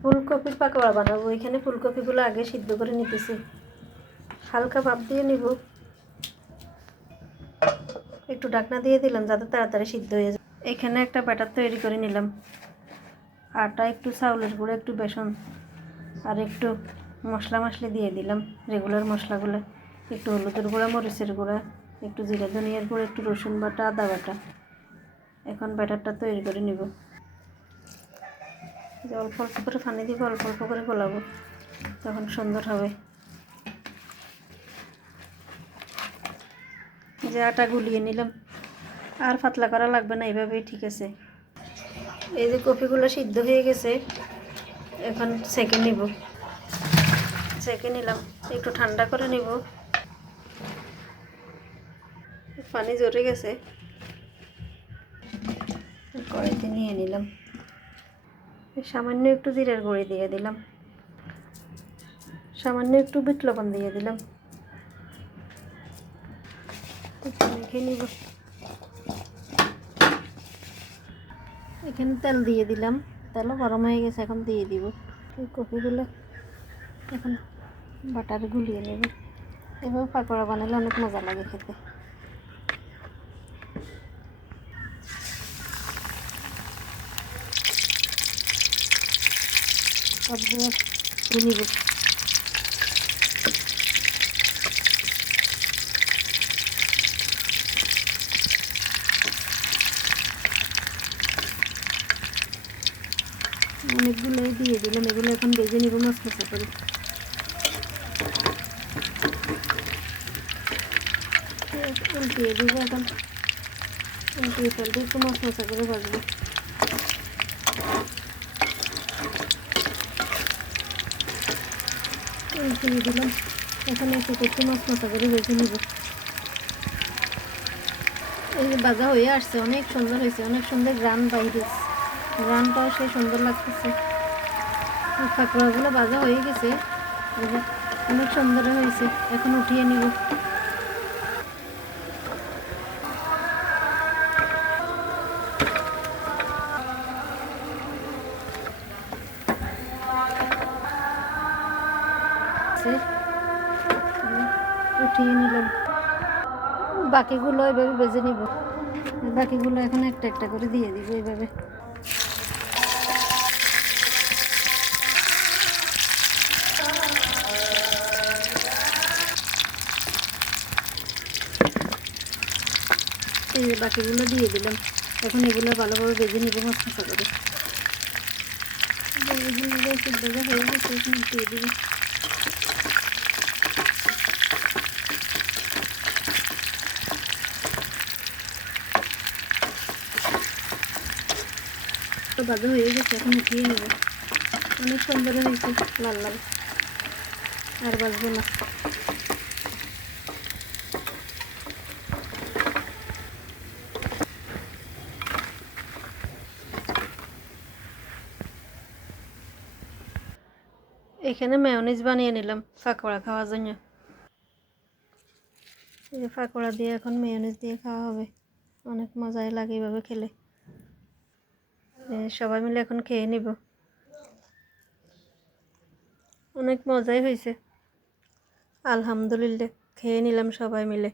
ফুলকপির পাকোড়া বানাবো। এখানে ফুলকপিগুলো আগে সিদ্ধ করে নিতেছি। হালকা ভাপ দিয়ে নিব। একটু ঢাকনা দিয়ে দিলাম যাতে তাড়াতাড়ি সিদ্ধ হয়ে যায়। এখানে একটা ব্যাটার তৈরি করে নিলাম। আটা, একটু চাউলের গুঁড়ো, একটু বেসন আর একটু মশলা মশলা দিয়ে দিলাম। রেগুলার মশলাগুলো, একটু হলুদের গুঁড়া, মরিচের গুঁড়া, একটু জিরা ধনিয়ার গুঁড়ো, একটু রসুন বাটা, আদা বাটা। এখন ব্যাটারটা তৈরি করে নিব। যে অল্প অল্প করে পানি দিব, অল্প অল্প করে গোলাবো। তখন সুন্দর হবে। যে আটা গুলিয়ে নিলাম, আর পাতলা করা লাগবে না এইভাবেই ঠিক আছে। এই যে কপিগুলো সিদ্ধ হয়ে গেছে, এখন সেকে নিব। সেকে নিলাম, একটু ঠান্ডা করে নিব। পানি জড়ে গেছে। কড়াইতে নিয়ে নিলাম। সামান্য একটু জিরার গুঁড়ি দিয়ে দিলাম। সামান্য একটু বিট লবণ দিয়ে দিলাম। মেখে নিব। এখানে তেল দিয়ে দিলাম। তেলও গরম হয়ে গেছে, এখন দিয়ে দিব। কপিগুলো এখন বাটার গুলিয়ে নেব। এভাবে পাকোড়া বানালে অনেক মজা লাগে খেতে। সবগুলো দিয়ে নিব অনেকগুলো দিয়ে দিলাম এগুলো এখন বেজে নিব মাছ মশা করে উল্টিয়ে দিব এখন উল্টিয়ে ফেলতে একটু মাছ মশা করে ভাজবো উল্টিয়ে দিলাম। এখন একটু করতে মাছ মাথা করে ভেজে নিব। এই যে বাজা হয়ে আসছে, অনেক সুন্দর হয়েছে, অনেক সুন্দর গ্রান বাইরে গ্রানটাও সে সুন্দর লাগতেছে। কাঁকড়াগুলো বাজা হয়ে গেছে অনেক সুন্দর হয়েছে। এখন উঠিয়ে নিব। আছে। উঠিয়ে নিলাম। বাকিগুলো এভাবে বেজে নিব। বাকিগুলো এখন একটা একটা করে দিয়ে দিব এইভাবে এই বাকিগুলো দিয়ে দিলাম। এখন এগুলো ভালোভাবে বেজে নিব মশলা করে এগুলো সিদ্ধ হয়ে গেছে দিয়ে দিব। তো বাজা হয়ে গেছে, এখন উঠিয়ে নেব অনেক সুন্দর হয়েছে, লাল লাল। আর বাজবো না। এখানে মেয়নিজ বানিয়ে নিলাম, পাকোড়া খাওয়ার জন্য। এই যে দিয়ে এখন মেয়নিজ দিয়ে খাওয়া হবে। অনেক মজাই লাগে এভাবে খেলে। সবাই মিলে এখন খেয়ে নিব। অনেক মজাই হয়েছে। আলহামদুলিল্লাহ খেয়ে নিলাম সবাই মিলে।